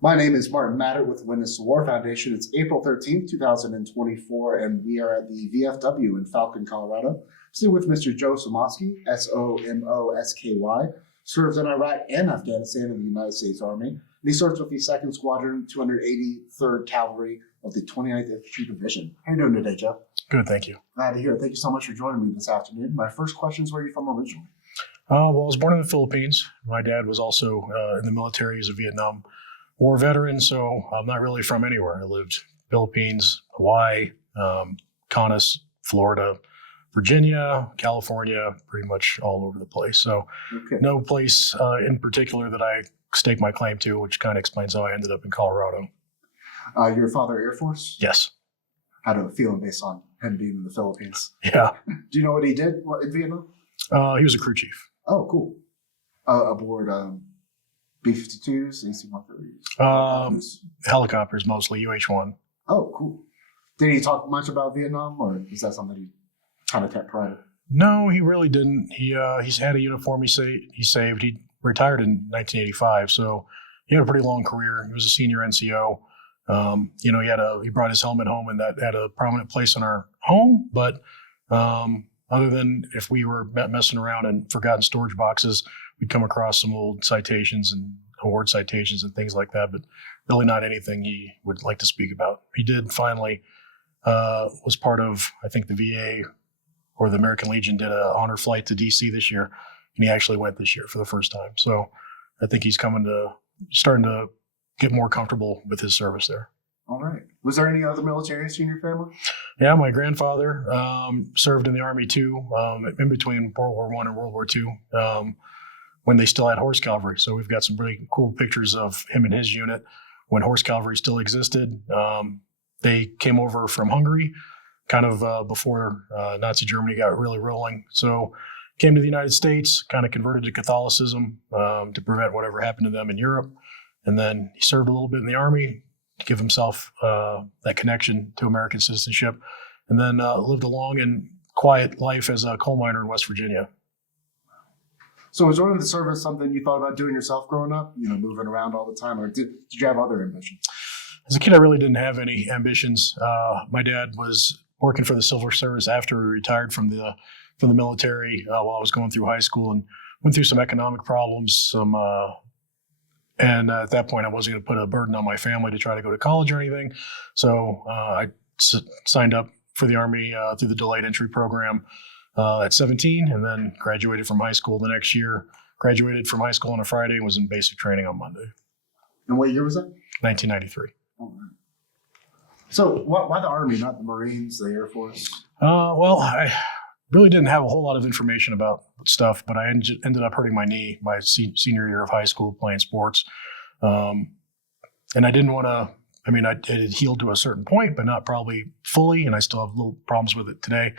My name is Martin Matter with Witness to War Foundation. It's April 13th, 2024, and we are at the VFW in Falcon, Colorado. I'm sitting with Mr. Joe Somosky, Somosky, serves in Iraq and Afghanistan in the United States Army. And he serves with the 2nd Squadron, 283rd Cavalry of the 29th Infantry Division. How are you doing today, Joe? Good, thank you. Glad to hear it. Thank you so much for joining me this afternoon. My first question is, where are you from originally? Well, I was born in the Philippines. My dad was also in the military as a Vietnam War veteran, so I'm not really from anywhere. I lived Philippines, Hawaii, Conus, Florida, Virginia, California, pretty much all over the place. So no place in particular that I stake my claim to, which kind of explains how I ended up in Colorado. Your father Air Force? Yes. How do it feel based on him being in the Philippines? Yeah. Do you know what he did in Vietnam? He was a crew chief. Oh, cool. Aboard B-52s, AC-130s? Helicopters, mostly UH-1. Oh, cool. Did he talk much about Vietnam, or is that something he kind of kept private? No, he really didn't. He's had a uniform he saved. He retired in 1985, so he had a pretty long career. He was a senior NCO. He brought his helmet home, and that had a prominent place in our home. But other than if we were messing around and forgotten storage boxes, we'd come across some old citations and award citations and things like that, but really not anything he would like to speak about. He did finally was part of, I think, the VA or the American Legion did an honor flight to DC this year, and he actually went this year for the first time. So I think he's starting to get more comfortable with his service there. All right. Was there any other military history in your family? Yeah, my grandfather served in the Army too, in between World War I and World War II, when they still had horse cavalry. So we've got some really cool pictures of him and his unit when horse cavalry still existed. They came over from Hungary, kind of before Nazi Germany got really rolling. So came to the United States, kind of converted to Catholicism to prevent whatever happened to them in Europe. And then he served a little bit in the Army to give himself that connection to American citizenship, and then lived a long and quiet life as a coal miner in West Virginia. So was joining the service something you thought about doing yourself growing up, moving around all the time, or did you have other ambitions? As a kid, I really didn't have any ambitions. My dad was working for the Civil Service after he retired from the military while I was going through high school, and went through some economic problems, and at that point, I wasn't going to put a burden on my family to try to go to college or anything. So I signed up for the Army through the delayed entry program at 17, and then graduated from high school the next year. Graduated from high school on a Friday and was in basic training on Monday. And what year was that? 1993. Oh, right. So why the Army, not the Marines, the Air Force? Well, I really didn't have a whole lot of information about stuff, but I ended up hurting my knee my senior year of high school playing sports. And I didn't want to, it had healed to a certain point, but not probably fully, and I still have little problems with it today.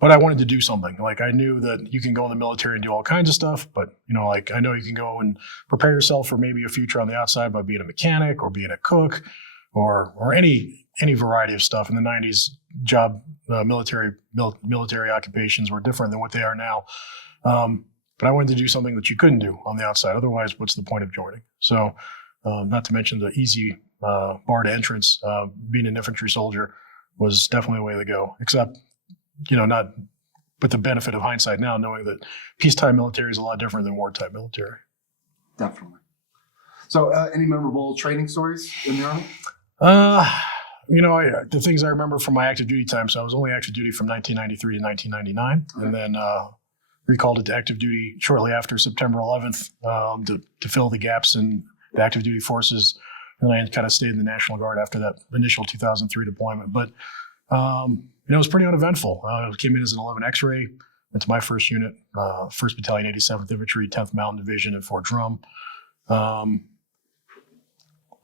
But I wanted to do something. Like, I knew that you can go in the military and do all kinds of stuff, but I know you can go and prepare yourself for maybe a future on the outside by being a mechanic or being a cook or any variety of stuff. In the 90s, military occupations were different than what they are now. But I wanted to do something that you couldn't do on the outside. Otherwise, what's the point of joining? So, not to mention the easy bar to entrance, being an infantry soldier was definitely the way to go. Except, not with the benefit of hindsight now, knowing that peacetime military is a lot different than wartime military. Definitely. So, any memorable training stories in the Army? The things I remember from my active duty time. So I was only active duty from 1993 to 1999, and then recalled it to active duty shortly after September 11th to fill the gaps in the active duty forces. And I kind of stayed in the National Guard after that initial 2003 deployment. But it was pretty uneventful. I came in as an 11 X-ray, went to my first unit, 1st Battalion, 87th Infantry, 10th Mountain Division in Fort Drum.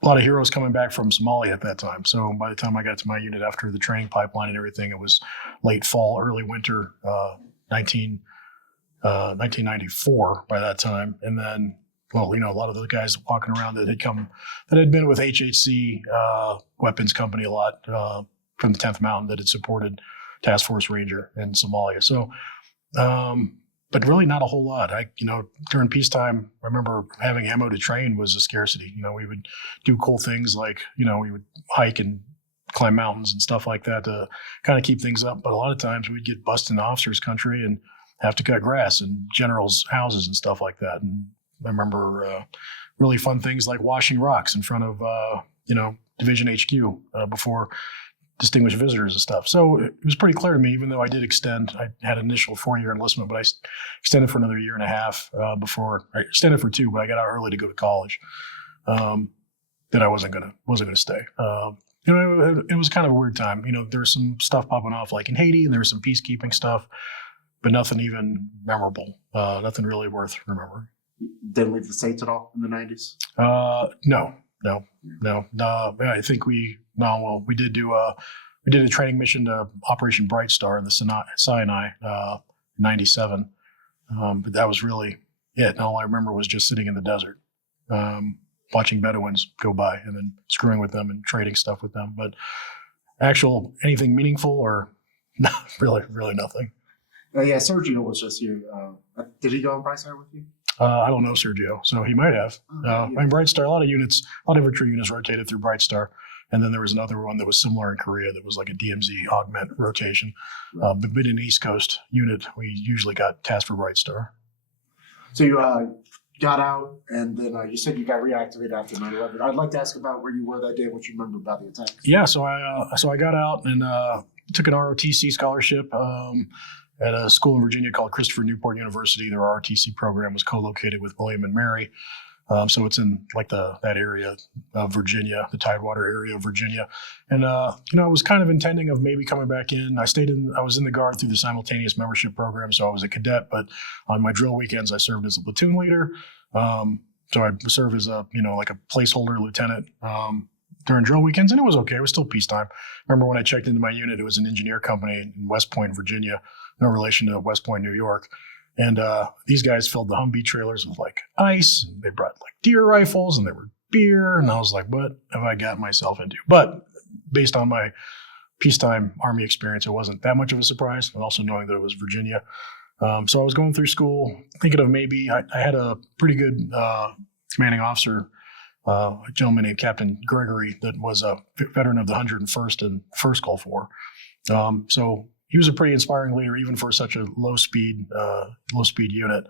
A lot of heroes coming back from Somalia at that time. So by the time I got to my unit after the training pipeline and everything, it was late fall, early winter, 1994 by that time. And then, a lot of the guys walking around that had been with HHC Weapons Company a lot from the 10th Mountain that had supported Task Force Ranger in Somalia. So but really not a whole lot. During peacetime, I remember having ammo to train was a scarcity. We would do cool things like, we would hike and climb mountains and stuff like that to kind of keep things up. But a lot of times we'd get busted in officers' country and have to cut grass in generals' houses and stuff like that. And I remember really fun things like washing rocks in front of, Division HQ before distinguished visitors and stuff. So it was pretty clear to me, even though I did extend, I had an initial 4-year enlistment, but I extended for another 1.5 years before I extended for 2, but I got out early to go to college. That I wasn't gonna stay. It was kind of a weird time. There was some stuff popping off like in Haiti, and there was some peacekeeping stuff, but nothing even memorable. Nothing really worth remembering. Didn't leave the States at all in the 90s? No. I think we did do a training mission to Operation Bright Star in the Sinai, 97. But that was really it. And all I remember was just sitting in the desert, watching Bedouins go by and then screwing with them and trading stuff with them. But anything meaningful or really nothing. Yeah, Sergio was just here. Did he go on Bright Star with you? I don't know Sergio, so he might have. Bright Star, a lot of infantry units rotated through Bright Star. And then there was another one that was similar in Korea that was like a DMZ augment rotation. But in the East Coast unit, we usually got tasked for Bright Star. So you got out, and then you said you got reactivated after 9/11. I'd like to ask about where you were that day, what you remember about the attack. Yeah, so I got out and took an ROTC scholarship at a school in Virginia called Christopher Newport University. Their ROTC program was co-located with William and Mary. So it's in like that area of Virginia, the Tidewater area of Virginia. And, I was kind of intending of maybe coming back in. I was in the Guard through the simultaneous membership program. So I was a cadet, but on my drill weekends, I served as a platoon leader. So I'd serve as like a placeholder lieutenant, during drill weekends, and it was okay. It was still peacetime. I remember when I checked into my unit, it was an engineer company in West Point, Virginia, no relation to West Point, New York. And these guys filled the Humvee trailers with like ice. And they brought like deer rifles, and there were beer. And I was like, what have I got myself into? But based on my peacetime Army experience, it wasn't that much of a surprise. And also knowing that it was Virginia. So I was going through school, thinking of maybe I had a pretty good commanding officer, a gentleman named Captain Gregory, that was a veteran of the 101st and 1st Gulf War. So he was a pretty inspiring leader, even for such a low speed unit.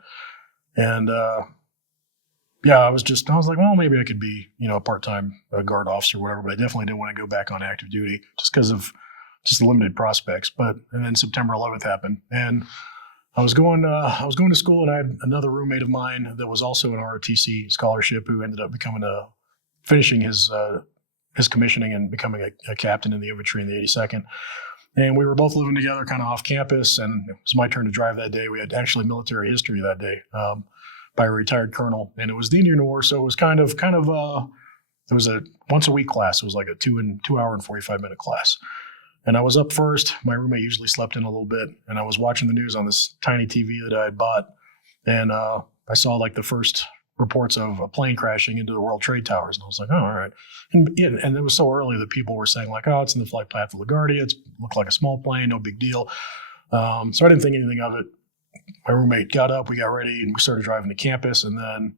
And I was like, well, maybe I could be, a part-time Guard officer or whatever, but I definitely didn't want to go back on active duty just because of just the limited prospects. And then September 11th happened, and I was going to school, and I had another roommate of mine that was also an ROTC scholarship who ended up finishing his commissioning and becoming a captain in the infantry in the 82nd. And we were both living together kind of off campus, and it was my turn to drive that day. We had actually military history that day by a retired colonel, and it was the Indian War. So it was kind of it was a once a week class. It was like a 2 hour and 45-minute class. And I was up first. My roommate usually slept in a little bit, and I was watching the news on this tiny TV that I had bought. And I saw like the first reports of a plane crashing into the World Trade Towers. And I was like, oh, all right. And it was so early that people were saying like, oh, it's in the flight path of LaGuardia. It looked like a small plane, no big deal. So I didn't think anything of it. My roommate got up, we got ready, and we started driving to campus. And then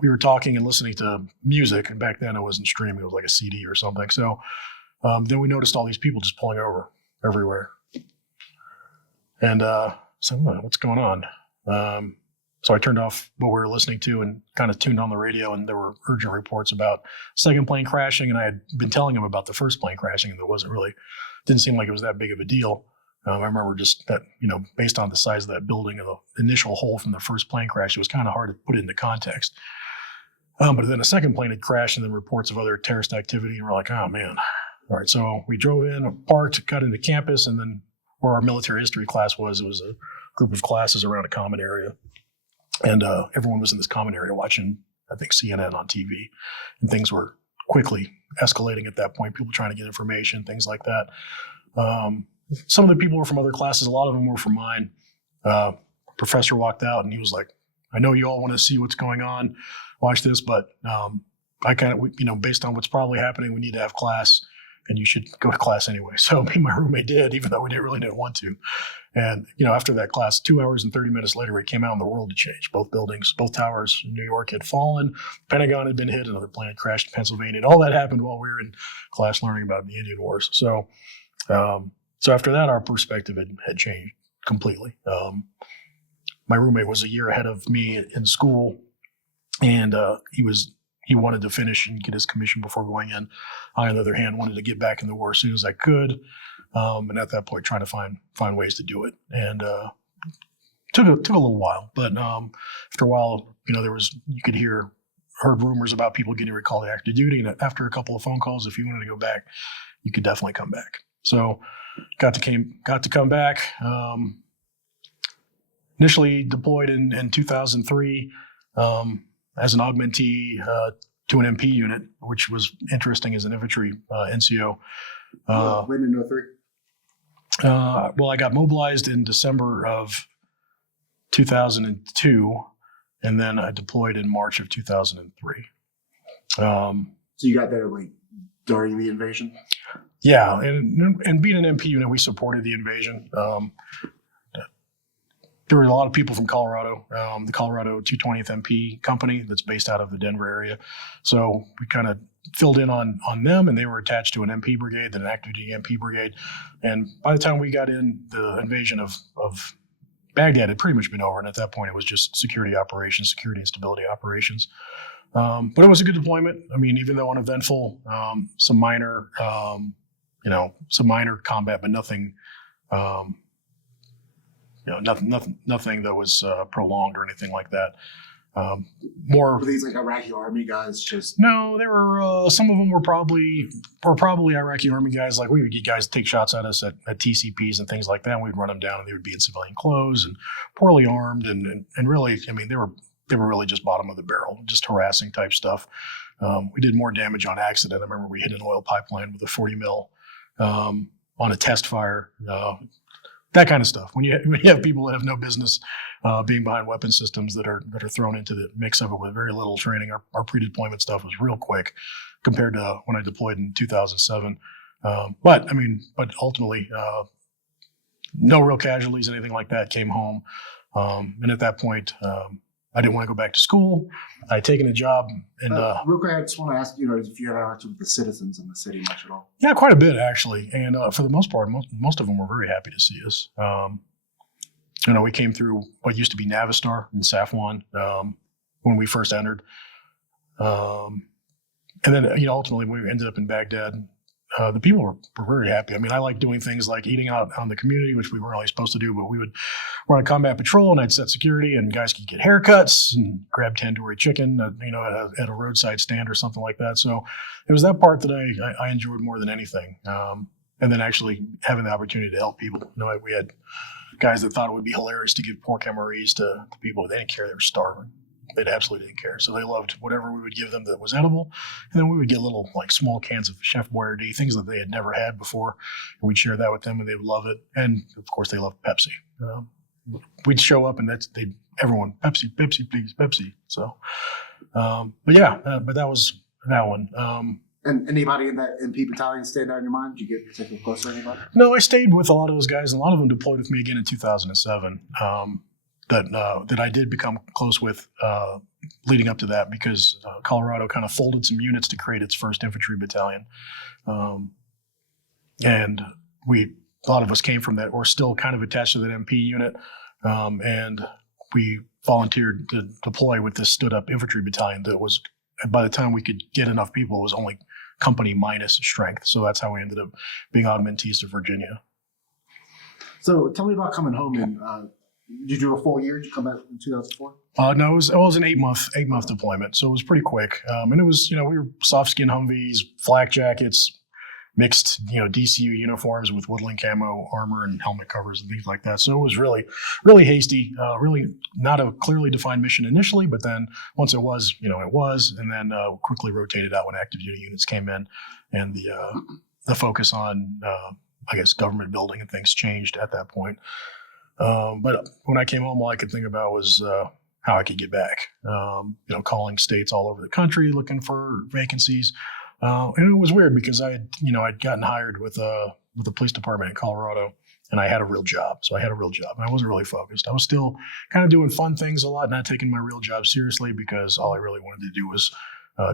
we were talking and listening to music. And back then it wasn't streaming. It was like a CD or something. So then we noticed all these people just pulling over everywhere. And so what's going on? So I turned off what we were listening to and kind of tuned on the radio, and there were urgent reports about second plane crashing. And I had been telling him about the first plane crashing, and didn't seem like it was that big of a deal. I remember just that, based on the size of that building and the initial hole from the first plane crash, it was kind of hard to put it into context. But then a second plane had crashed, and then reports of other terrorist activity, and we're like, oh man. All right, so we drove in, parked, got into campus, and then where our military history class was, it was a group of classes around a common area. And everyone was in this common area watching, I think, CNN on TV. And things were quickly escalating at that point, people trying to get information, things like that. Some of the people were from other classes. A lot of them were from mine. Professor walked out, and he was like, I know you all want to see what's going on. Watch this, but I kind of, based on what's probably happening, we need to have class. and you should go to class anyway. So me and my roommate did, even though we didn't want to. And, after that class, 2 hours and 30 minutes later, we came out and the world had changed. Both buildings, both towers in New York had fallen. Pentagon had been hit. Another plane had crashed in Pennsylvania. And all that happened while we were in class learning about the Indian Wars. So after that, our perspective had changed completely. My roommate was a year ahead of me in school, and he wanted to finish and get his commission before going in. I, on the other hand, wanted to get back in the war as soon as I could. And at that point, trying to find ways to do it, and took a little while. But after a while, you could heard rumors about people getting recalled to active duty, and after a couple of phone calls, if you wanted to go back, you could definitely come back. So got to come back. Initially deployed in 2003 as an augmentee to an MP unit, which was interesting as an infantry NCO. When in 03? Well, I got mobilized in December of 2002, and then I deployed in March of 2003. So you got there during the invasion? Yeah, and being an MP unit, we supported the invasion. There were a lot of people from Colorado, the Colorado 220th MP company that's based out of the Denver area. So we kind of filled in on them, and they were attached to an MP brigade, then an active duty MP brigade. And by the time we got in, the invasion of Baghdad had pretty much been over. And at that point, it was just security operations, security and stability operations. But it was a good deployment. I mean, even though uneventful, some minor combat, but nothing. Nothing that was prolonged or anything like that. More. Were these Iraqi army guys? Just no, there were some of them were probably Iraqi army guys. Like we would get guys take shots at us at TCPs and things like that. And we'd run them down, and they would be in civilian clothes and poorly armed, and really, I mean, they were really just bottom of the barrel, just harassing type stuff. We did more damage on accident. I remember we hit an oil pipeline with a 40 mil on a test fire. That kind of stuff. When you have people that have no business being behind weapon systems that are thrown into the mix of it with very little training, our pre-deployment stuff was real quick compared to when I deployed in 2007. But ultimately, no real casualties, anything like that. Came home, and at that point, I didn't want to go back to school. I had taken a job, and real quick, I just want to ask if you had interacted with the citizens in the city much at all. Yeah, quite a bit actually, and for the most part, most of them were very happy to see us. We came through what used to be Navistar in Safwan when we first entered, and then ultimately we ended up in Baghdad. The people were very happy. I mean, I like doing things like eating out on the community, which we weren't really supposed to do, but we would run a combat patrol, and I'd set security, and guys could get haircuts and grab tandoori chicken, at a roadside stand or something like that. So it was that part that I enjoyed more than anything. And then actually having the opportunity to help people. We had guys that thought it would be hilarious to give pork MREs to people. They didn't care. They were starving. They absolutely didn't care. So they loved whatever we would give them that was edible. And then we would get little small cans of Chef Boyardee, things that they had never had before. And we'd share that with them, and they would love it. And of course they loved Pepsi. We'd show up, and everyone, Pepsi, please, Pepsi. So, but that was that one. And anybody in that MP battalion stand out in your mind? Did you get particularly close to anybody? No, I stayed with a lot of those guys, and a lot of them deployed with me again in 2007. That I did become close with leading up to that, because Colorado kind of folded some units to create its first infantry battalion. And a lot of us came from that, or still kind of attached to that MP unit. And we volunteered to deploy with this stood up infantry battalion that was, by the time we could get enough people, it was only company minus strength. So that's how we ended up being augmentees to Virginia. So tell me about coming home and did you do a full year? Did you come back in 2004? No, it was an 8-month deployment, so it was pretty quick. And it was, we were soft skin Humvees, flak jackets, mixed, DCU uniforms with woodland camo armor and helmet covers and things like that. So it was really, really hasty. Really not a clearly defined mission initially, but then once it was, it was, and then quickly rotated out when active duty units came in, and the focus on, government building and things changed at that point. But when I came home, all I could think about was how I could get back. Calling states all over the country looking for vacancies. And it was weird because I'd gotten hired with the police department in Colorado, and I had a real job. So I had a real job, and I wasn't really focused. I was still kind of doing fun things a lot, not taking my real job seriously because all I really wanted to do was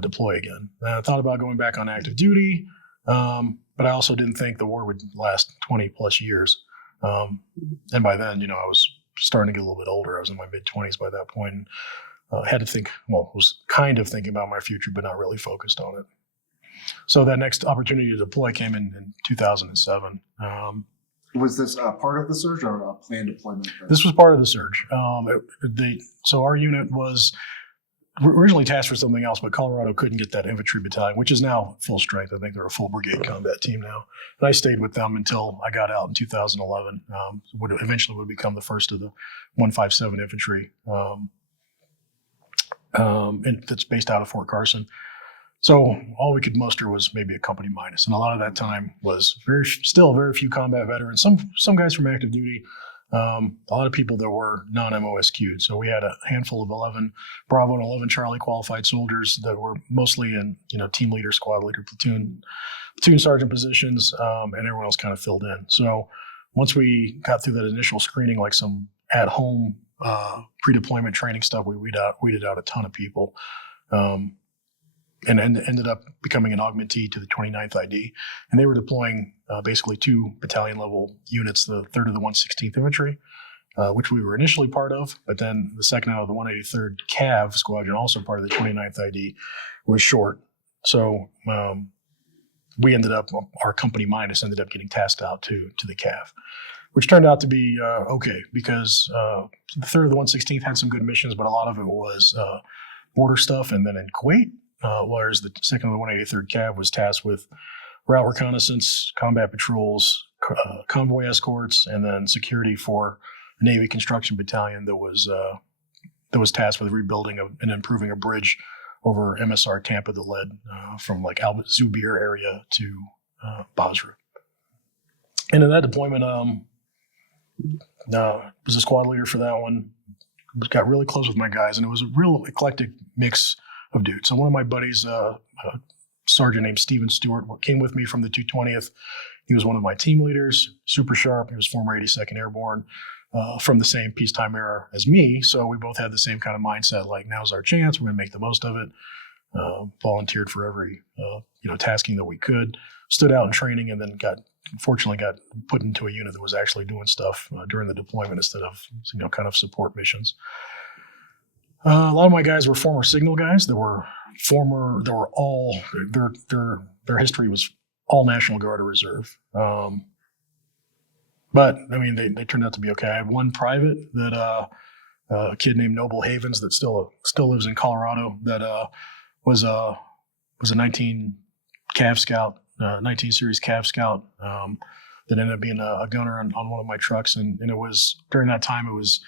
deploy again. And I thought about going back on active duty, but I also didn't think the war would last 20 plus years. And by then, I was starting to get a little bit older. I was in my mid-20s by that point, and had to think, was kind of thinking about my future, but not really focused on it. So that next opportunity to deploy came in 2007. Was this part of the surge or a planned deployment? This was part of the surge. So our unit was originally tasked for something else, but Colorado couldn't get that infantry battalion, which is now full strength. I think they're a full brigade combat team now. And I stayed with them until I got out in 2011. What eventually would become the first of the 157 infantry, and that's based out of Fort Carson. So all we could muster was maybe a company minus, and a lot of that time was still very few combat veterans. Some guys from active duty, a lot of people that were non-MOSQ'd. So we had a handful of 11 Bravo and 11 Charlie qualified soldiers that were mostly in team leader, squad leader, platoon sergeant positions, and everyone else kind of filled in. So once we got through that initial screening, like some at-home pre-deployment training stuff, we weeded out a ton of people. And ended up becoming an augmentee to the 29th ID. And they were deploying basically 2 battalion level units, the 3rd of the 116th Infantry, which we were initially part of, but then the 2nd out of the 183rd Cav Squadron, also part of the 29th ID, was short. So we our company minus ended up getting tasked out to the Cav, which turned out to be okay because the 3rd of the 116th had some good missions, but a lot of it was border stuff. And then in Kuwait, whereas the 2nd of the 183rd Cav was tasked with route reconnaissance, combat patrols, convoy escorts, and then security for a Navy construction battalion that was tasked with rebuilding and improving a bridge over MSR Tampa that led from like Albert Zubir area to Basra. And in that deployment, was a squad leader for that one. Got really close with my guys, and it was a real eclectic mix of dudes. So one of my buddies, a sergeant named Stephen Stewart, came with me from the 220th. He was one of my team leaders, super sharp. He was former 82nd Airborne, from the same peacetime era as me. So we both had the same kind of mindset, like now's our chance. We're going to make the most of it. Volunteered for every tasking that we could. Stood out in training, and then fortunately got put into a unit that was actually doing stuff during the deployment instead of kind of support missions. A lot of my guys were former signal guys. Their history was all National Guard or Reserve. But I mean, they turned out to be okay. I had one private that a kid named Noble Havens that still lives in Colorado that was a 19 Cav Scout, 19 series Cav Scout that ended up being a gunner on one of my trucks, and it was during that time it was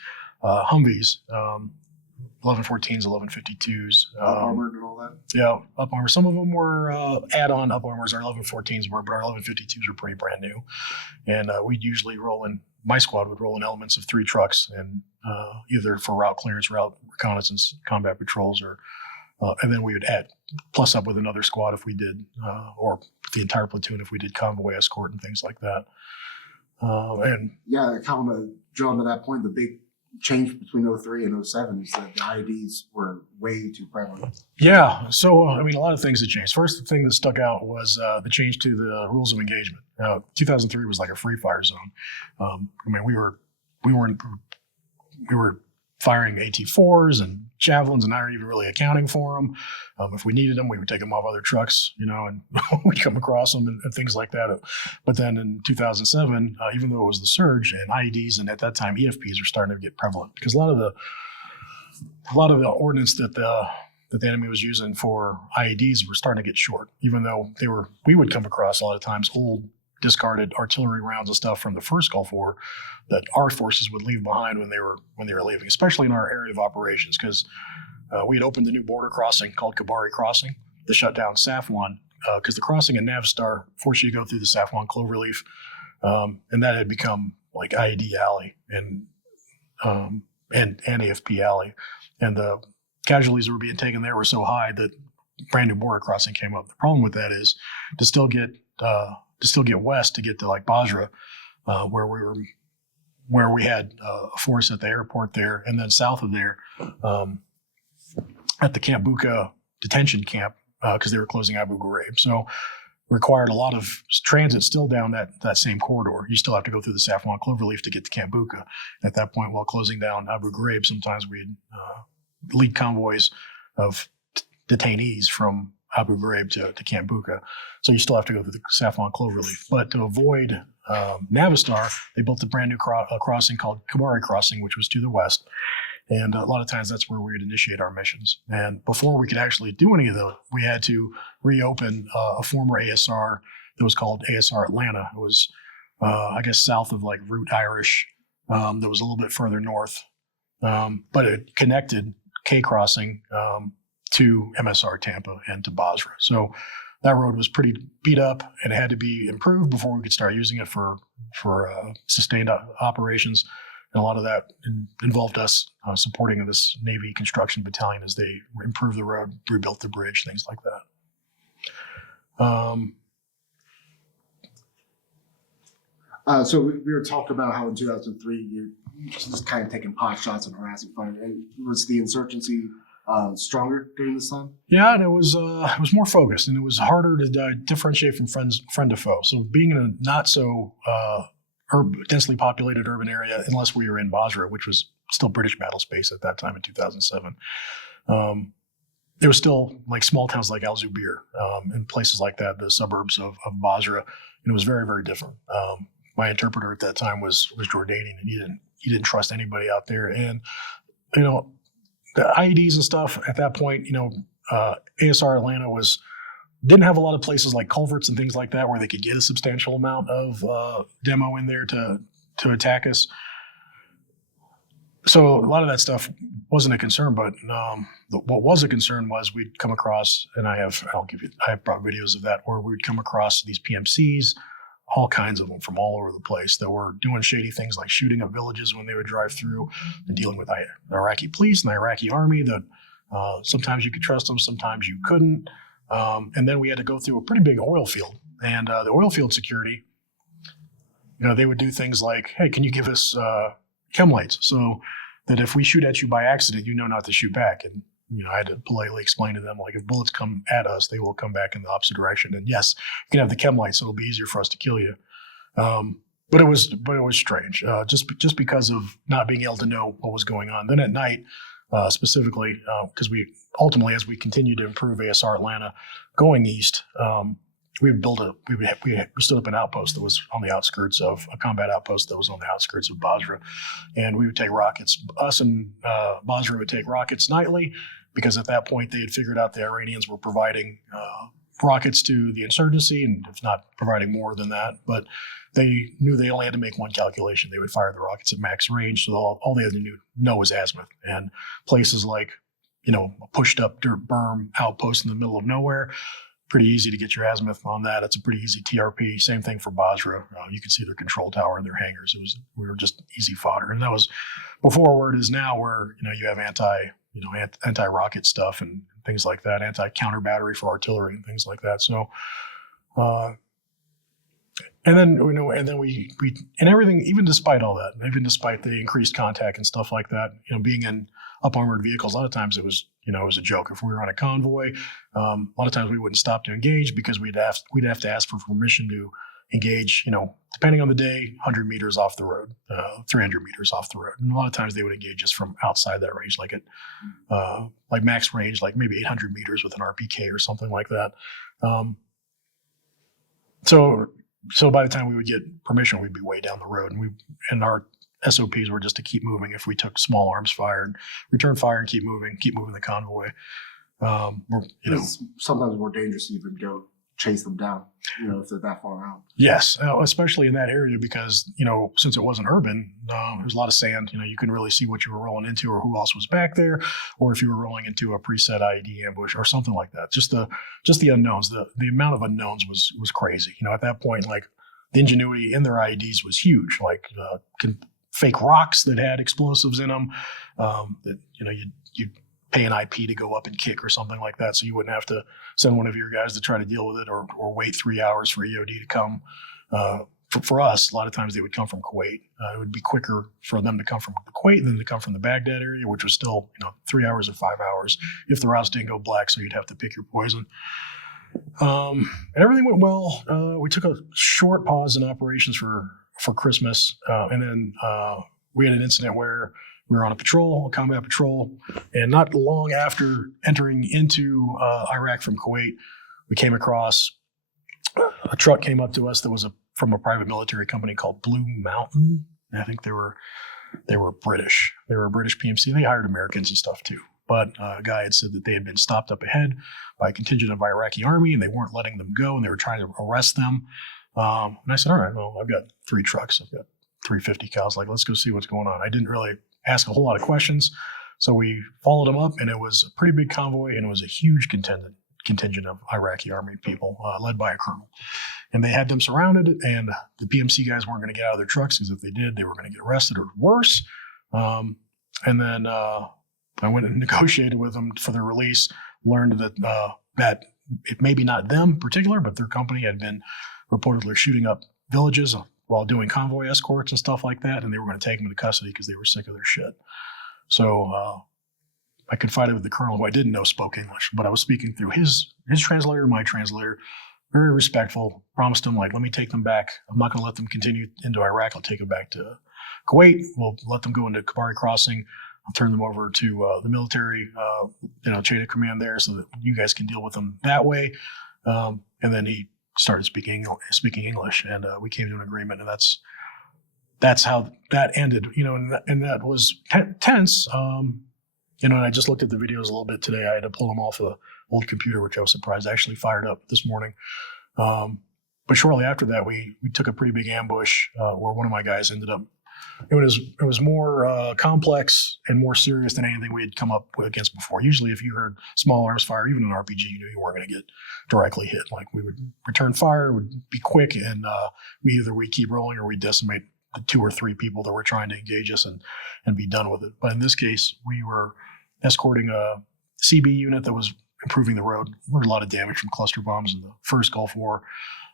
Humvees. 1114s, 1152s. Up armored and all that? Yeah, up armor. Some of them were add-on up armors. Our 1114s were, but our 1152s were pretty brand new. And we'd usually my squad would roll in elements of 3 trucks, and either for route clearance, route reconnaissance, combat patrols, and then we would plus up with another squad if we did, or the entire platoon if we did convoy escort and things like that. And yeah, kind of drawn to that point, the big change between 03 and 07 is that the IEDs were way too prevalent. Yeah. So, I mean, a lot of things had changed. First, the thing that stuck out was the change to the rules of engagement. 2003 was like a free fire zone. I mean, we were firing AT-4s and javelins and not even really accounting for them. If we needed them, we would take them off other trucks, and we'd come across them and things like that. But then in 2007, even though it was the surge and IEDs, and at that time EFPs were starting to get prevalent because a lot of the ordnance that the enemy was using for IEDs were starting to get short, even though we would come across a lot of times old discarded artillery rounds and stuff from the first Gulf War that our forces would leave behind when they were leaving, especially in our area of operations, because we had opened a new border crossing called Kabari Crossing to shut down Safwan, because the crossing in Navistar forced you to go through the Safwan Cloverleaf, and that had become like IED alley and AFP alley, and the casualties that were being taken there were so high that brand new border crossing came up. The problem with that is to still get west to get to like Basra, where we had a force at the airport there, and then south of there at the Camp Bucca detention camp because they were closing Abu Ghraib. So required a lot of transit still down that same corridor. You still have to go through the Saffron Cloverleaf to get to Camp Bucca. At that point, while closing down Abu Ghraib, sometimes we'd lead convoys of detainees from Abu Ghraib to Camp Bucca. So you still have to go through the Saffron Cloverleaf. But to avoid Navistar, they built a brand new crossing called Kabari Crossing, which was to the west. And a lot of times that's where we would initiate our missions. And before we could actually do any of those, we had to reopen a former ASR that was called ASR Atlanta. It was, I guess, south of like Route Irish. That was a little bit further north. But it connected K Crossing to MSR Tampa and to Basra. So that road was pretty beat up and it had to be improved before we could start using it for sustained operations. And a lot of that involved us supporting this Navy construction battalion as they improved the road, rebuilt the bridge, things like that. So we were talking about how in 2003 you just kind of taking pot shots and harassing fire. Was the insurgency stronger during this time? Yeah, and it was more focused, and it was harder to differentiate from friend to foe. So being in a not so densely populated urban area, unless we were in Basra, which was still British battle space at that time in 2007. There was still like small towns like Al Zubair and places like that, the suburbs of Basra, and it was very, very different. My interpreter at that time was Jordanian, and he didn't trust anybody out there. And the IEDs and stuff at that point, ASR Atlanta didn't have a lot of places like culverts and things like that where they could get a substantial amount of demo in there to attack us. So a lot of that stuff wasn't a concern, but what was a concern was we'd come across, and I have brought videos of that, where we'd come across these PMCs, all kinds of them from all over the place that were doing shady things like shooting up villages when they would drive through, and dealing with the Iraqi police and the Iraqi army that sometimes you could trust them, sometimes you couldn't. And then we had to go through a pretty big oil field, and the oil field security, they would do things like, hey, can you give us chem lights so that if we shoot at you by accident, not to shoot back. And I had to politely explain to them, like, if bullets come at us, they will come back in the opposite direction. And yes, you can have the chem lights, so it'll be easier for us to kill you. But it was strange, just because of not being able to know what was going on. Then at night, specifically, because we ultimately, as we continued to improve ASR Atlanta going east, we stood up an outpost that was on the outskirts of a combat outpost that was on the outskirts of Basra, and we would take rockets. Us and Basra would take rockets nightly, because at that point they had figured out the Iranians were providing rockets to the insurgency, and if not providing more than that, but they knew they only had to make one calculation. They would fire the rockets at max range, so all they had to know was azimuth. And places like, a pushed up dirt berm outpost in the middle of nowhere, pretty easy to get your azimuth on that. It's a pretty easy TRP. Same thing for Basra. You could see their control tower and their hangars. We were just easy fodder. And that was before where it is now, where you have anti-rocket stuff and things like that, anti-counter battery for artillery and things like that. So, and then we and everything, even despite all that, even despite the increased contact and stuff like that, being in up armored vehicles, a lot of times it was a joke. If we were on a convoy, a lot of times we wouldn't stop to engage because we'd have to ask for permission to engage, depending on the day, 100 meters off the road, 300 meters off the road. And a lot of times they would engage just from outside that range, like at max range, like maybe 800 meters with an RPK or something like that. So by the time we would get permission, we'd be way down the road, and our SOPs were just to keep moving if we took small arms fire, and return fire and keep moving the convoy. It's sometimes more dangerous to even go chase them down, if they're that far out. Yes, especially in that area because, since it wasn't urban, there's a lot of sand. You couldn't really see what you were rolling into or who else was back there, or if you were rolling into a preset IED ambush or something like that. Just the unknowns. The amount of unknowns was crazy. At that point, like, the ingenuity in their IEDs was huge. Like fake rocks that had explosives in them. That you'd pay an IP to go up and kick or something like that, so you wouldn't have to send one of your guys to try to deal with it, or wait 3 hours for EOD to come. For us, a lot of times they would come from Kuwait. It would be quicker for them to come from Kuwait than to come from the Baghdad area, which was still 3 hours or 5 hours if the routes didn't go black, so you'd have to pick your poison. And everything went well. We took a short pause in operations for Christmas, and then we had an incident where we were on a combat patrol, and not long after entering into Iraq from Kuwait, we came across a truck came up to us that was from a private military company called Blue Mountain. I think they were British. They were a British PMC. They hired Americans and stuff too. But a guy had said that they had been stopped up ahead by a contingent of Iraqi army, and they weren't letting them go, and they were trying to arrest them. And I said, all right, well, I've got 3 trucks. I've got 350 cows. Like, let's go see what's going on. I didn't really ask a whole lot of questions. So we followed them up, and it was a pretty big convoy, and it was a huge contingent of Iraqi army people led by a colonel. And they had them surrounded, and the PMC guys weren't going to get out of their trucks, because if they did, they were going to get arrested or worse. And then I went and negotiated with them for their release, learned that it maybe not them in particular, but their company had been reportedly shooting up villages while doing convoy escorts and stuff like that, and they were going to take them into custody because they were sick of their shit. So I confided with the colonel, who I didn't know spoke English, but I was speaking through his translator, my translator, very respectful, promised him, like, let me take them back. I'm not going to let them continue into Iraq. I'll take them back to Kuwait. We'll let them go into Kabari Crossing. I'll turn them over to the military, chain of command there, so that you guys can deal with them that way. And then he started speaking English, and we came to an agreement, and that's how that ended. And that was tense. And I just looked at the videos a little bit today. I had to pull them off the old computer, which I was surprised actually fired up this morning. But shortly after that, we took a pretty big ambush where one of my guys ended up. It was more complex and more serious than anything we had come up against before. Usually, if you heard small arms fire, even an RPG, you knew you weren't going to get directly hit. Like, we would return fire, would be quick, and we'd keep rolling, or we'd decimate the 2 or 3 people that were trying to engage us and be done with it. But in this case, we were escorting a CB unit that was improving the road. There was a lot of damage from cluster bombs in the first Gulf War,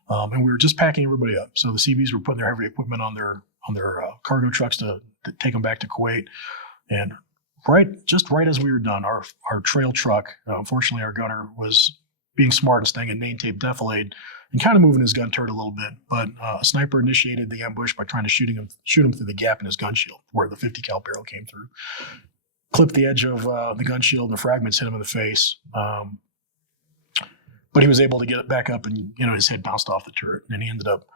and we were just packing everybody up. So the CBs were putting their heavy equipment on their cargo trucks to take them back to Kuwait. And right as we were done, our trail truck, unfortunately, our gunner was being smart and staying in name tape defilade and kind of moving his gun turret a little bit. But a sniper initiated the ambush by trying to shoot him through the gap in his gun shield where the 50 cal barrel came through. Clipped the edge of the gun shield, and the fragments hit him in the face. But he was able to get it back up, and his head bounced off the turret, and he ended up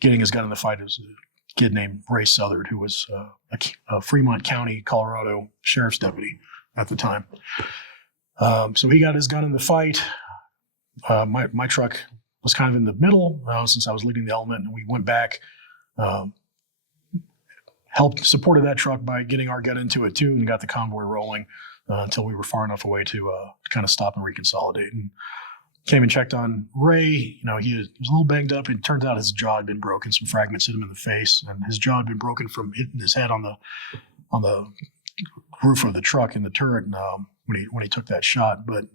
getting his gun in the fight. It was a kid named Ray Southard, who was a Fremont County, Colorado sheriff's deputy at the time. So he got his gun in the fight. My truck was kind of in the middle since I was leading the element, and we went back, supported that truck by getting our gun into it too, and got the convoy rolling until we were far enough away to kind of stop and reconsolidate. And came and checked on Ray. He was a little banged up. It turns out his jaw had been broken. Some fragments hit him in the face, and his jaw had been broken from hitting his head on the roof of the truck in the turret when he took that shot. But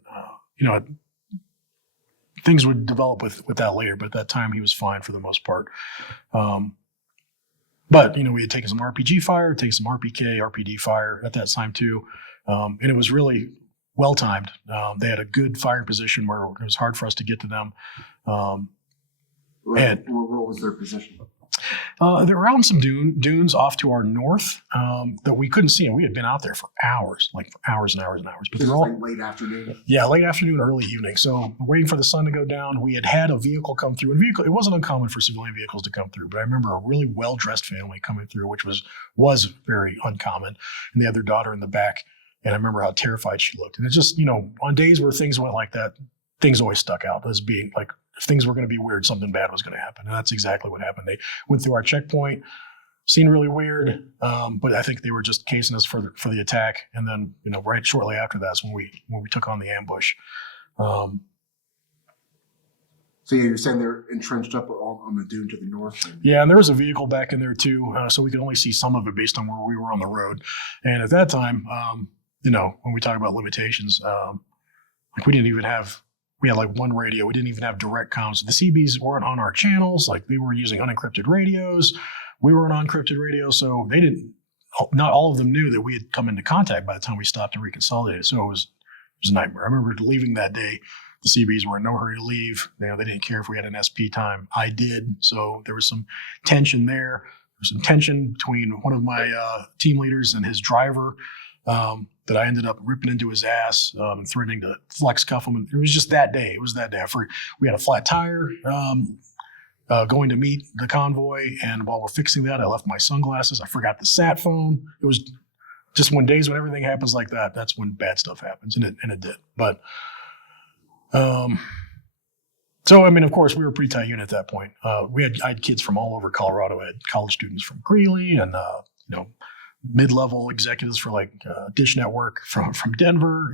things would develop with that later. But at that time, he was fine for the most part. But we had taken some RPG fire, taken some RPK, RPD fire at that time too, and it was really well timed. They had a good firing position where it was hard for us to get to them. And what was their position? They were out in some dunes off to our north that we couldn't see, and we had been out there for hours, and hours and hours. But This was like late afternoon? Yeah, late afternoon, early evening. So waiting for the sun to go down. We had a vehicle come through. And it wasn't uncommon for civilian vehicles to come through, but I remember a really well-dressed family coming through, which was very uncommon. And they had their daughter in the back, and I remember how terrified she looked. And it's just, on days where things went like that, things always stuck out as being like, if things were going to be weird, something bad was going to happen. And that's exactly what happened. They went through our checkpoint, seemed really weird, but I think they were just casing us for the attack. And then, right shortly after that's when we took on the ambush. So yeah, you're saying they're entrenched up on the dune to the north? Yeah, and there was a vehicle back in there too, so we could only see some of it based on where we were on the road. And at that time, when we talk about limitations, like we had like one radio. We didn't even have direct comms. The CBs weren't on our channels. Like they were using unencrypted radios. We were on encrypted radio. So not all of them knew that we had come into contact by the time we stopped and reconsolidated. So it was a nightmare. I remember leaving that day. The CBs were in no hurry to leave. They didn't care if we had an SP time. I did. So there was some tension there. There was some tension between one of my team leaders and his driver that I ended up ripping into his ass and threatening to flex cuff him. And it was just that day. It was that day. We had a flat tire going to meet the convoy. And while we're fixing that, I left my sunglasses. I forgot the sat phone. It was just when everything happens like that, that's when bad stuff happens. And it did. But so, I mean, of course, we were a pretty tight unit at that point. I had kids from all over Colorado. I had college students from Greeley and, mid-level executives for like Dish Network from Denver,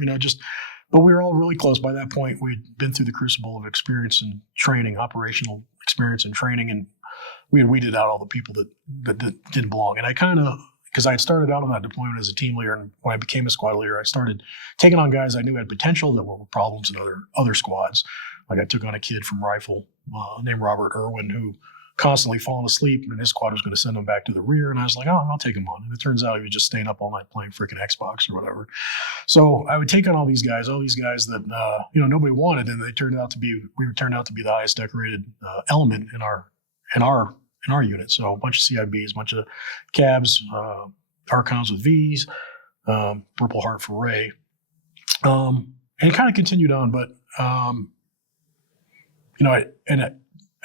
but we were all really close by that point. We'd been through the crucible of experience and training, operational experience and training, and we had weeded out all the people that didn't belong. And I because I had started out on that deployment as a team leader, and when I became a squad leader, I started taking on guys I knew had potential that were problems in other squads. Like I took on a kid from Rifle named Robert Irwin who constantly falling asleep, and his squad was going to send him back to the rear. And I was like, oh, I'll take him on. And it turns out he was just staying up all night playing freaking Xbox or whatever. So I would take on all these guys that nobody wanted, and we turned out to be the highest decorated element in our unit. So a bunch of CIBs, a bunch of cabs, Archons with Vs, Purple Heart for Ray, and it kind of continued on. But I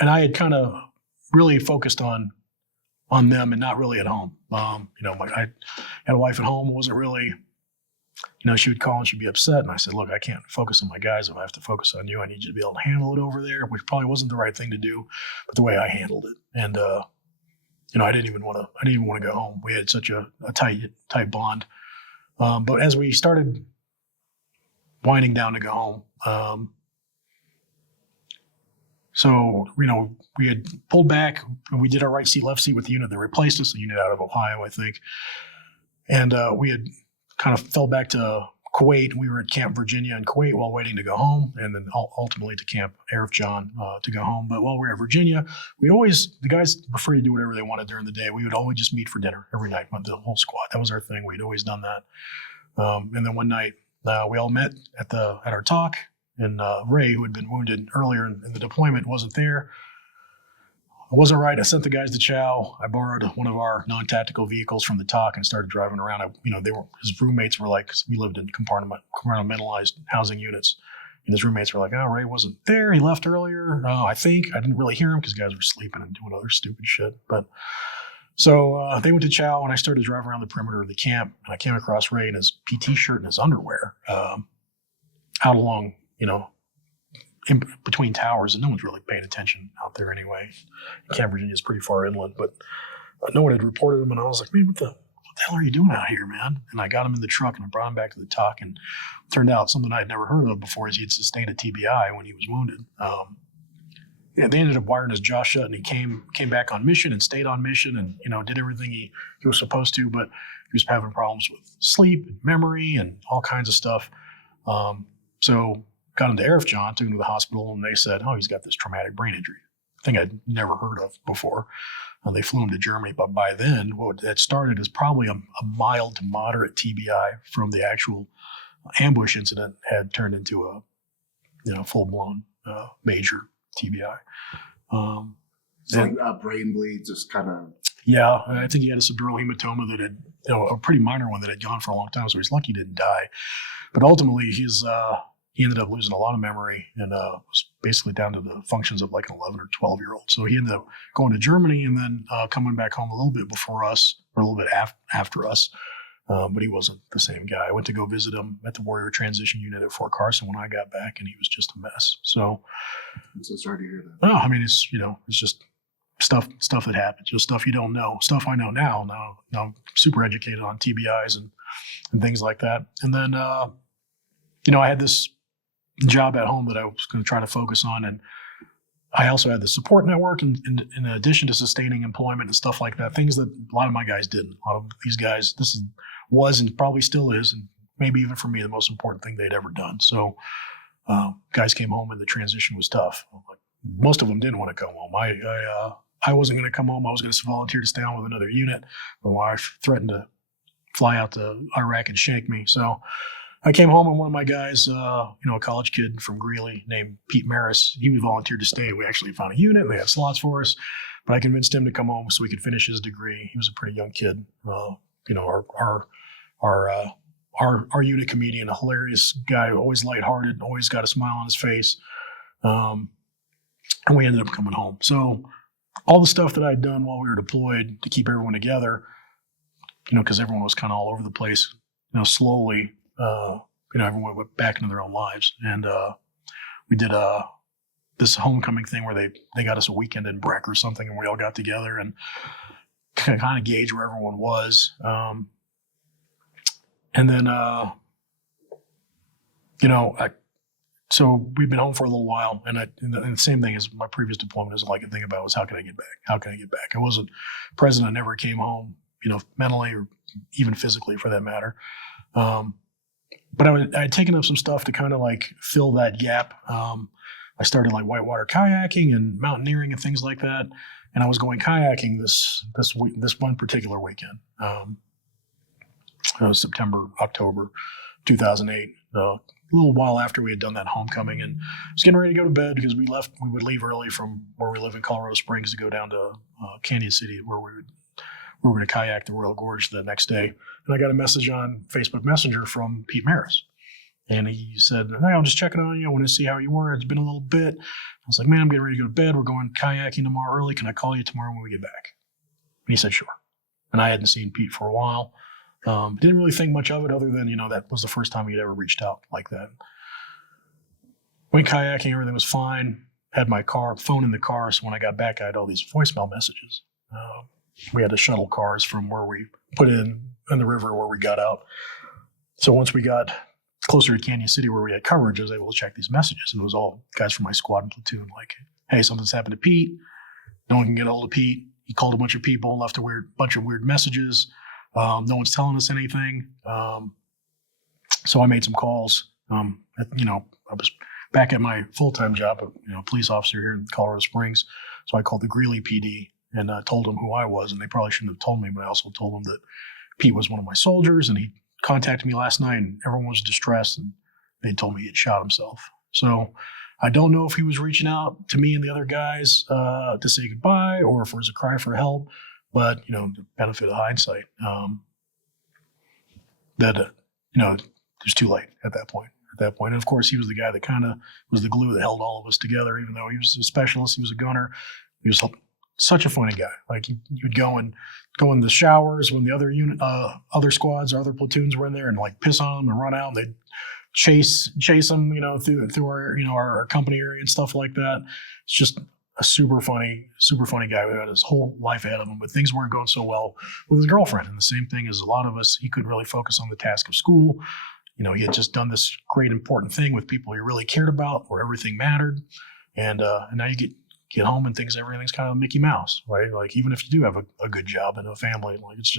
had kind of really focused on them and not really at home. I had a wife at home, wasn't really, she would call and she'd be upset. And I said, look, I can't focus on my guys. If I have to focus on you, I need you to be able to handle it over there, which probably wasn't the right thing to do, but the way I handled it. And, I didn't even want to go home. We had such a tight bond. But as we started winding down to go home, so, we had pulled back and we did our right seat, left seat with the unit that replaced us, a unit out of Ohio, I think. And we had kind of fell back to Kuwait. We were at Camp Virginia in Kuwait while waiting to go home, and then ultimately to Camp Arif John to go home. But while we were at Virginia, the guys were free to do whatever they wanted during the day. We would always just meet for dinner every night, the whole squad. That was our thing. We'd always done that. And then one night we all met at our talk. And Ray, who had been wounded earlier in the deployment, wasn't there. It wasn't right. I sent the guys to Chow. I borrowed one of our non-tactical vehicles from the talk and started driving around. His roommates were like, we lived in compartmentalized housing units. And his roommates were like, oh, Ray wasn't there. He left earlier. I think. I didn't really hear him because guys were sleeping and doing other stupid shit. But so they went to Chow and I started driving around the perimeter of the camp. And I came across Ray in his PT shirt and his underwear out along, in between towers, and no one's really paying attention out there anyway. Camp Virginia is pretty far inland, but no one had reported him, and I was like, man, what the hell are you doing out here, man? And I got him in the truck, and I brought him back to the talk, and it turned out something I had never heard of before is he had sustained a TBI when he was wounded. They ended up wiring his jaw shut, and he came back on mission and stayed on mission and, did everything he was supposed to, but he was having problems with sleep and memory and all kinds of stuff. So got him to Arif John, took him to the hospital, and they said, oh, he's got this traumatic brain injury, thing I'd never heard of before. They flew him to Germany, but by then, what had started is probably a mild to moderate TBI from the actual ambush incident had turned into a full-blown major TBI. Brain bleed, just kind of. Yeah, I think he had a subdural hematoma that had, a pretty minor one that had gone for a long time, so he's lucky he didn't die. But ultimately, he ended up losing a lot of memory and was basically down to the functions of like an 11 or 12-year-old. So he ended up going to Germany and then coming back home a little bit before us, or a little bit after us. But he wasn't the same guy. I went to go visit him at the Warrior Transition Unit at Fort Carson when I got back, and he was just a mess. So I'm so sorry to hear that. No, I mean, it's just stuff that happens, just stuff you don't know, stuff I know now. Now I'm super educated on TBIs and things like that. And then, I had this job at home that I was going to try to focus on. And I also had the support network in addition to sustaining employment and stuff like that, things that a lot of my guys didn't. A lot of these guys, was and probably still is, and maybe even for me, the most important thing they'd ever done. So guys came home and the transition was tough. Most of them didn't want to come home. I wasn't going to come home. I was going to volunteer to stay on with another unit. My wife threatened to fly out to Iraq and shank me. So I came home, and one of my guys, a college kid from Greeley named Pete Maris, he volunteered to stay. We actually found a unit. They had slots for us, but I convinced him to come home so he could finish his degree. He was a pretty young kid. Our unit comedian, a hilarious guy, always lighthearted, always got a smile on his face. And we ended up coming home. So all the stuff that I'd done while we were deployed to keep everyone together, because everyone was kind of all over the place, slowly, everyone went back into their own lives. And we did this homecoming thing where they got us a weekend in Breck or something, and we all got together and kind of gauge where everyone was. And then, so we've been home for a little while, and the same thing as my previous deployment is like a thing about was how can I get back? How can I get back? I wasn't present. I never came home, mentally or even physically for that matter. But I had taken up some stuff to kind of like fill that gap. I started like whitewater kayaking and mountaineering and things like that. And I was going kayaking this one particular weekend. It was September, October, 2008. A little while after we had done that homecoming, and I was getting ready to go to bed because we would leave early from where we live in Colorado Springs to go down to Canyon City, where we were going to kayak the Royal Gorge the next day. And I got a message on Facebook Messenger from Pete Maris. And he said, "Hey, I'm just checking on you. I want to see how you were. It's been a little bit." I was like, "Man, I'm getting ready to go to bed. We're going kayaking tomorrow early. Can I call you tomorrow when we get back?" And he said, "Sure." And I hadn't seen Pete for a while. Didn't really think much of it other than, that was the first time he'd ever reached out like that. Went kayaking, everything was fine. Had my phone in the car, so when I got back, I had all these voicemail messages. We had to shuttle cars from where we put in the river where we got out. So once we got closer to Canyon City where we had coverage, I was able to check these messages, and it was all guys from my squad and platoon like, "Hey, something's happened to Pete. No one can get a hold of Pete. He called a bunch of people and left a bunch of weird messages. No one's telling us anything." So I made some calls. I was back at my full-time job, police officer here in Colorado Springs. So I called the Greeley PD and told them who I was, and they probably shouldn't have told me, but I also told them that Pete was one of my soldiers, and he contacted me last night, and everyone was distressed, and they told me he had shot himself. So I don't know if he was reaching out to me and the other guys to say goodbye, or if it was a cry for help. But, the benefit of hindsight, it was too late at that point. And of course, he was the guy that kind of was the glue that held all of us together. Even though he was a specialist, he was a gunner. He was such a funny guy. Like you'd go in the showers when the other squads, or other platoons were in there, and like piss on them and run out. And they'd chase them, through our company area and stuff like that. It's just a super funny guy who had his whole life ahead of him, but things weren't going so well with his girlfriend. And the same thing as a lot of us, he couldn't really focus on the task of school. He had just done this great important thing with people he really cared about, where everything mattered. And now you get home and everything's kind of Mickey Mouse, right? Like even if you do have a good job and a family, like it's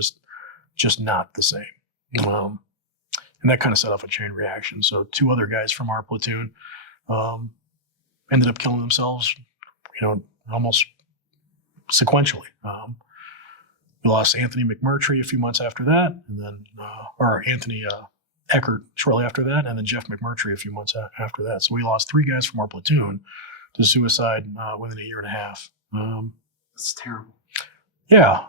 just not the same. And that kind of set off a chain reaction. So 2 other guys from our platoon ended up killing themselves, almost sequentially. We lost Anthony McMurtry a few months after that, and then, or Anthony Eckert shortly after that, and then Jeff McMurtry a few months after that. So we lost 3 guys from our platoon to suicide within a year and a half. That's terrible. Yeah.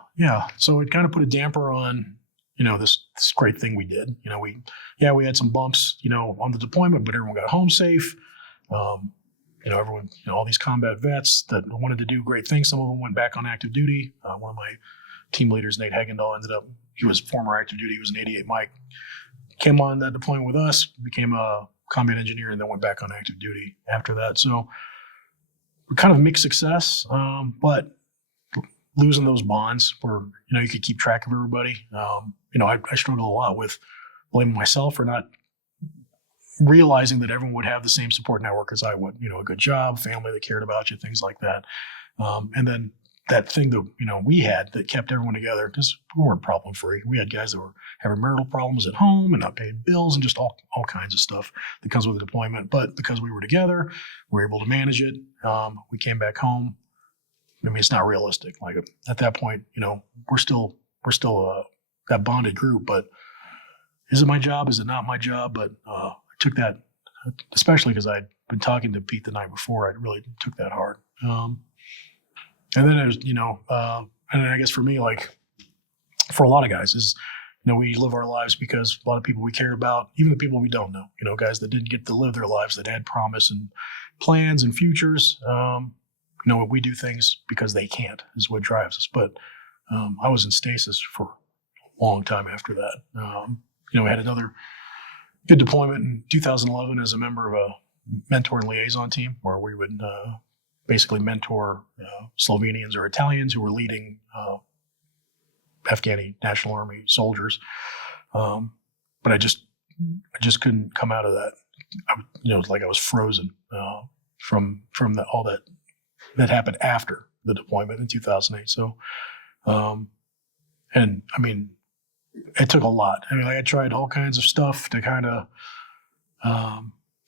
So it kind of put a damper on, this great thing we did. We had some bumps, on the deployment, but everyone got home safe. Everyone, all these combat vets that wanted to do great things. Some of them went back on active duty. One of my team leaders, Nate Hagendahl, he was former active duty. He was an 88 Mike. Came on that deployment with us, became a combat engineer, and then went back on active duty after that. So we're kind of mixed success, but losing those bonds where, you could keep track of everybody. I struggled a lot with blaming myself for not realizing that everyone would have the same support network as I would, a good job, family that cared about you, things like that. And then that thing that, we had that kept everyone together, because we weren't problem free. We had guys that were having marital problems at home and not paying bills and just all kinds of stuff that comes with a deployment. But because we were together, we were able to manage it. We came back home. I mean, it's not realistic. Like at that point, we're still that bonded group, but is it my job? Is it not my job? But I took that, especially because I'd been talking to Pete the night before. I really took that hard. And then there's, and I guess for me, like for a lot of guys is, we live our lives because a lot of people we cared about, even the people we don't know, guys that didn't get to live their lives, that had promise and plans and futures. We do things because they can't is what drives us. But I was in stasis for a long time after that. We had another good deployment in 2011 as a member of a mentor and liaison team where we would basically mentor Slovenians or Italians who were leading Afghani National Army soldiers. But I just couldn't come out of that. It's like I was frozen from all that happened after the deployment in 2008. So, and I mean, it took a lot. I mean, I tried all kinds of stuff to kind of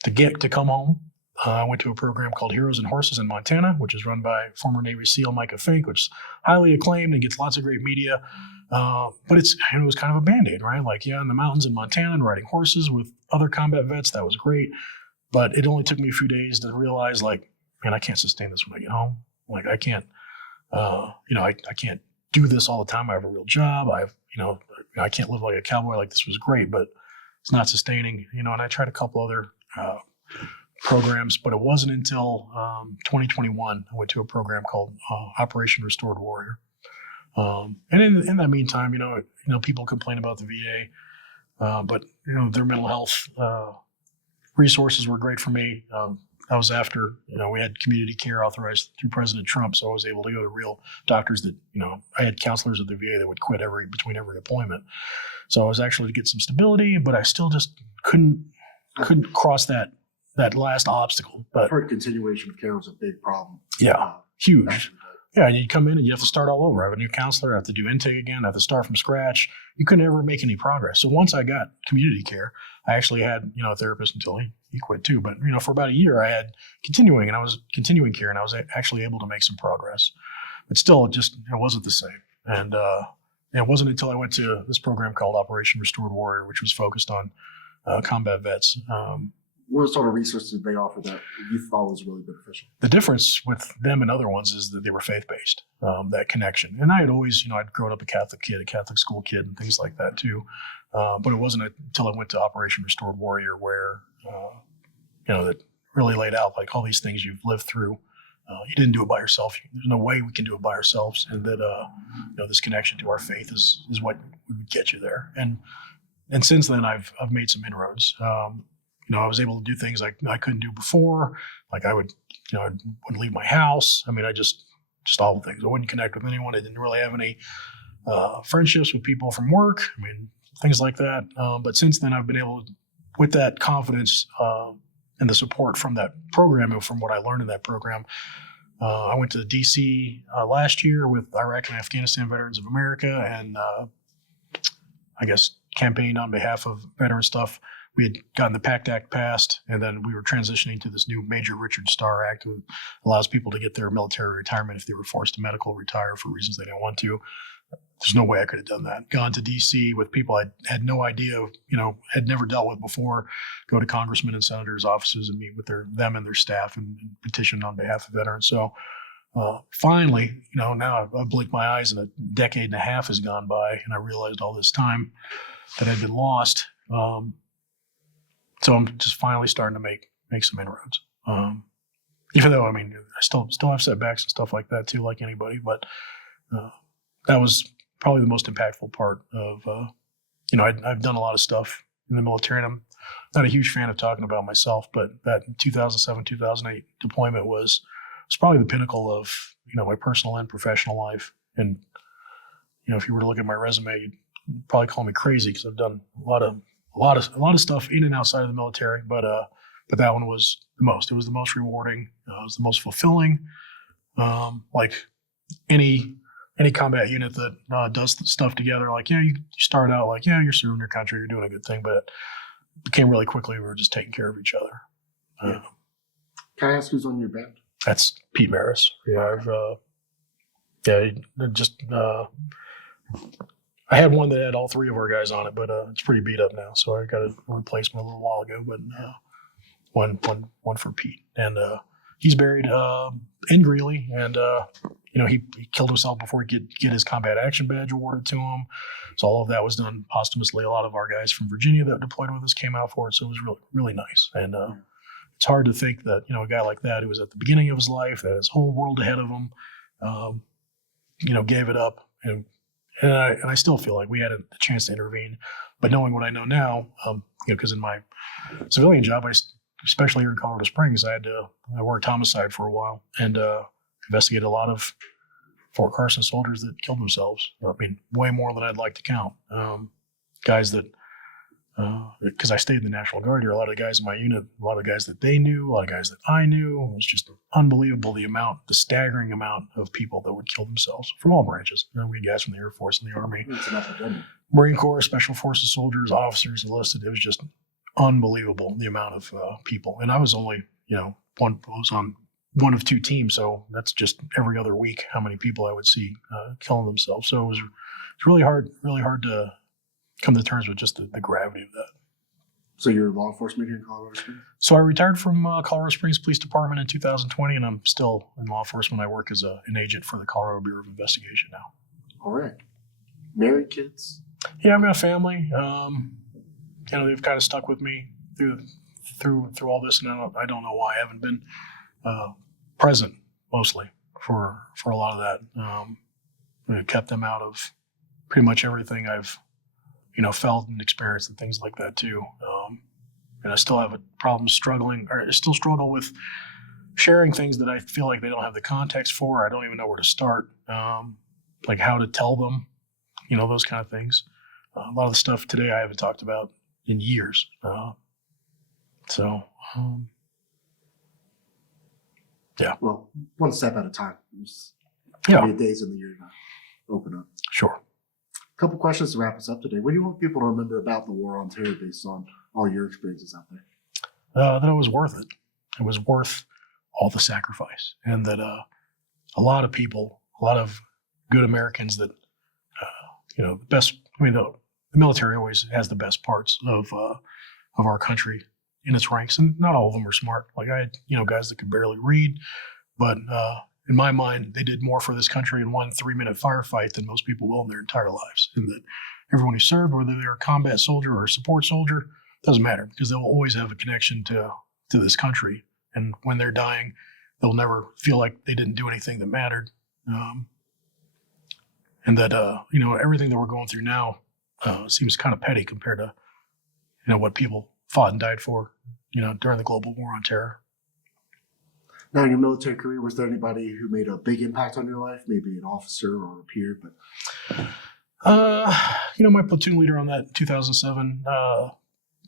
to come home. I went to a program called Heroes and Horses in Montana, which is run by former Navy SEAL Micah Fink, which is highly acclaimed and gets lots of great media. But it was kind of a Band-Aid, right? Like, in the mountains in Montana and riding horses with other combat vets, that was great. But it only took me a few days to realize, like, man, I can't sustain this when I get home. Like, I can't, I can't do this all the time. I have a real job. I can't live like a cowboy. Like, this was great, but it's not sustaining, and I tried a couple other programs, but it wasn't until 2021 I went to a program called Operation Restored Warrior. And in that meantime, people complain about the VA, but their mental health resources were great for me. That was after we had community care authorized through President Trump, so I was able to go to real doctors that I had counselors at the VA that would quit between every appointment. So I was actually to get some stability, but I still just couldn't cross that last obstacle. But I've heard continuation of care was a big problem. Yeah, huge. Yeah, and you come in and you have to start all over. I have a new counselor. I have to do intake again. I have to start from scratch. You couldn't ever make any progress. So once I got community care, I actually had a therapist until he quit too. But for about a year, I had continuing care, and I was actually able to make some progress. But still, it wasn't the same. And it wasn't until I went to this program called Operation Restored Warrior, which was focused on combat vets. What sort of resources did they offer that you thought was really beneficial? The difference with them and other ones is that they were faith-based, that connection. And I had always, I'd grown up a Catholic kid, a Catholic school kid, and things like that too. But it wasn't until I went to Operation Restored Warrior where, that really laid out like all these things you've lived through. You didn't do it by yourself. There's no way we can do it by ourselves. And that, this connection to our faith is what would get you there. And since then, I've made some inroads. I was able to do things like I couldn't do before. Like I wouldn't leave my house. I mean, I just all the things. I wouldn't connect with anyone. I didn't really have any friendships with people from work. I mean, things like that. But since then, I've been able to, with that confidence and the support from that program and from what I learned in that program, I went to DC last year with Iraq and Afghanistan Veterans of America and I guess campaigned on behalf of veteran stuff. We had gotten the PACT Act passed, and then we were transitioning to this new Major Richard Starr Act, which allows people to get their military retirement if they were forced to medical retire for reasons they didn't want to. There's no way I could have done that. Gone to D.C. with people I had no idea, had never dealt with before, go to congressmen and senators' offices and meet with them and their staff and petition on behalf of veterans. So finally, now I've blinked my eyes and a decade and a half has gone by, and I realized all this time that had been lost. So I'm just finally starting to make some inroads. Even though, I still have setbacks and stuff like that too, like anybody, but that was probably the most impactful part of, I've done a lot of stuff in the military, and I'm not a huge fan of talking about myself, but that 2007, 2008 deployment was probably the pinnacle of, my personal and professional life. And, if you were to look at my resume, you'd probably call me crazy because I've done a lot of stuff in and outside of the military, but that one was the most. It was the most rewarding. It was the most fulfilling. any combat unit that does stuff together, like, yeah, you start out like, yeah, you're serving your country, you're doing a good thing, but it became really quickly we were just taking care of each other. Yeah. Can I ask who's on your band? That's Pete Maris. Yeah, I had one that had all three of our guys on it, but it's pretty beat up now, so I got a replacement a little while ago. But one for Pete, and he's buried in Greeley, and he killed himself before he could get his combat action badge awarded to him. So all of that was done posthumously. A lot of our guys from Virginia that deployed with us came out for it, so it was really, really nice. And it's hard to think that a guy like that who was at the beginning of his life, that his whole world ahead of him, gave it up, and I still feel like we had a chance to intervene. But knowing what I know now, because in my civilian job, especially here in Colorado Springs, I worked homicide for a while and investigated a lot of Fort Carson soldiers that killed themselves. I mean, way more than I'd like to count. Guys that, because I stayed in the National Guard here, a lot of the guys in my unit, a lot of guys that they knew, a lot of guys that I knew. It was just unbelievable the staggering amount of people that would kill themselves from all branches. We had guys from the Air Force and the Army, Marine Corps, Special Forces soldiers, officers enlisted. It was just unbelievable the amount of people. And I was only, was on one of two teams, so that's just every other week how many people I would see killing themselves. So it's really hard to come to terms with just the gravity of that. So you're a law enforcement here in Colorado Springs? So I retired from Colorado Springs Police Department in 2020, and I'm still in law enforcement. I work as an agent for the Colorado Bureau of Investigation now. All right. Married, kids? Yeah, I've got a family. They've kind of stuck with me through all this, and I don't know why I haven't been present mostly for a lot of that. I've kept them out of pretty much everything I've felt and experienced and things like that too. And I still have a problem I still struggle with sharing things that I feel like they don't have the context for. I don't even know where to start, like how to tell them, those kind of things. A lot of the stuff today I haven't talked about in years. Yeah. Well, one step at a time. Yeah. How many days in the year to open up? Sure. A couple questions to wrap us up today. What do you want people to remember about the War on Terror based on all your experiences out there? That it was worth it. It was worth all the sacrifice, and that a lot of people, a lot of good Americans that, the best. I mean, the military always has the best parts of our country in its ranks, and not all of them are smart. Like I had, guys that could barely read, but in my mind, they did more for this country in 1 3-minute firefight than most people will in their entire lives. And that everyone who served, whether they're a combat soldier or a support soldier, doesn't matter, because they'll always have a connection to this country. And when they're dying, they'll never feel like they didn't do anything that mattered. And that everything that we're going through now seems kind of petty compared to what people fought and died for during the global war on terror. Now, in your military career, was there anybody who made a big impact on your life? Maybe an officer or a peer, but my platoon leader on that 2007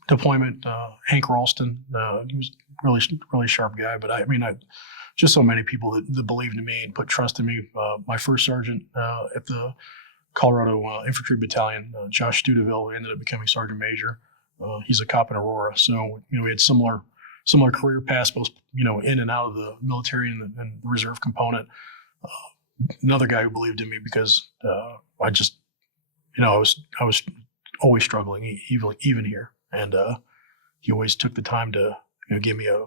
deployment, Hank Ralston, he was really, really sharp guy. But I just so many people that believed in me and put trust in me. My first sergeant at the Colorado Infantry Battalion, Josh Studeville, ended up becoming Sergeant Major. He's a cop in Aurora, so we had similar career paths, both in and out of the military and the reserve component. Another guy who believed in me because I just, I was always struggling, even here, and he always took the time to give me a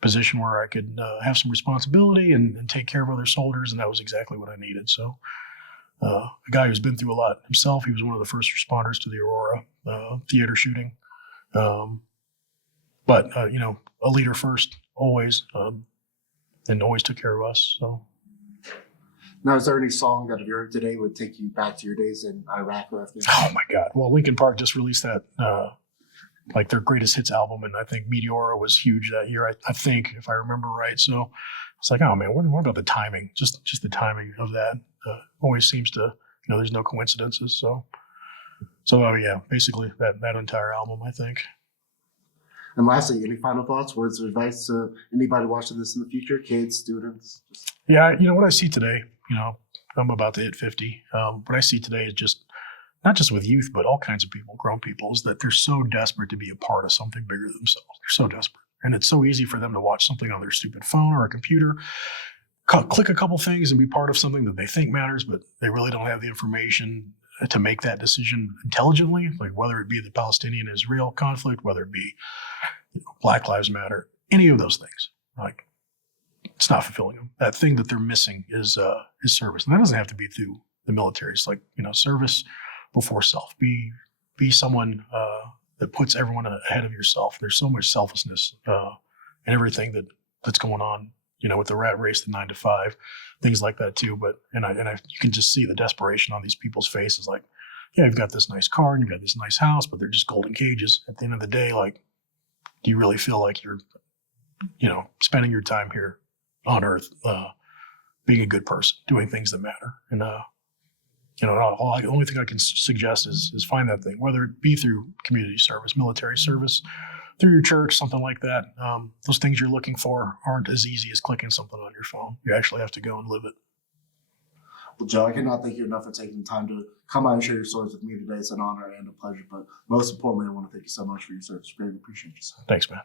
position where I could have some responsibility and take care of other soldiers, and that was exactly what I needed. So. A guy who's been through a lot himself. He was one of the first responders to the Aurora theater shooting. But a leader first, always, and always took care of us. So. Now, is there any song that you heard today would take you back to your days in Iraq or Afghanistan? Oh my God! Well, Linkin Park just released that, like their greatest hits album, and I think Meteora was huge that year. I think, if I remember right. So it's like, oh man, what about the timing? Just the timing of that always seems to, there's no coincidences. So yeah, basically that entire album, I think. And lastly, any final thoughts, words of advice to anybody watching this in the future, kids, students? Yeah, what I see today, I'm about to hit 50. What I see today is just not just with youth, but all kinds of people, grown people, is that they're so desperate to be a part of something bigger than themselves. They're so desperate. And it's so easy for them to watch something on their stupid phone or a computer, click a couple things and be part of something that they think matters, but they really don't have the information to make that decision intelligently, like whether it be the Palestinian-Israel conflict, whether it be Black Lives Matter, any of those things. Like, it's not fulfilling them. That thing that they're missing is service. And that doesn't have to be through the military. It's like, service before self. Be someone that puts everyone ahead of yourself. There's so much selflessness in everything that's going on, with the rat race, the 9 to 5, things like that too. But you can just see the desperation on these people's faces. Like, yeah, you've got this nice car and you've got this nice house, but they're just golden cages. At the end of the day, like, do you really feel like you're, spending your time here on Earth, being a good person, doing things that matter? And the only thing I can suggest is find that thing, whether it be through community service, military service, through your church, something like that. Those things you're looking for aren't as easy as clicking something on your phone. You actually have to go and live it. Well, Joe, I cannot thank you enough for taking the time to come out and share your stories with me today. It's an honor and a pleasure. But most importantly, I want to thank you so much for your service. Greatly appreciate you, sir. Thanks, man.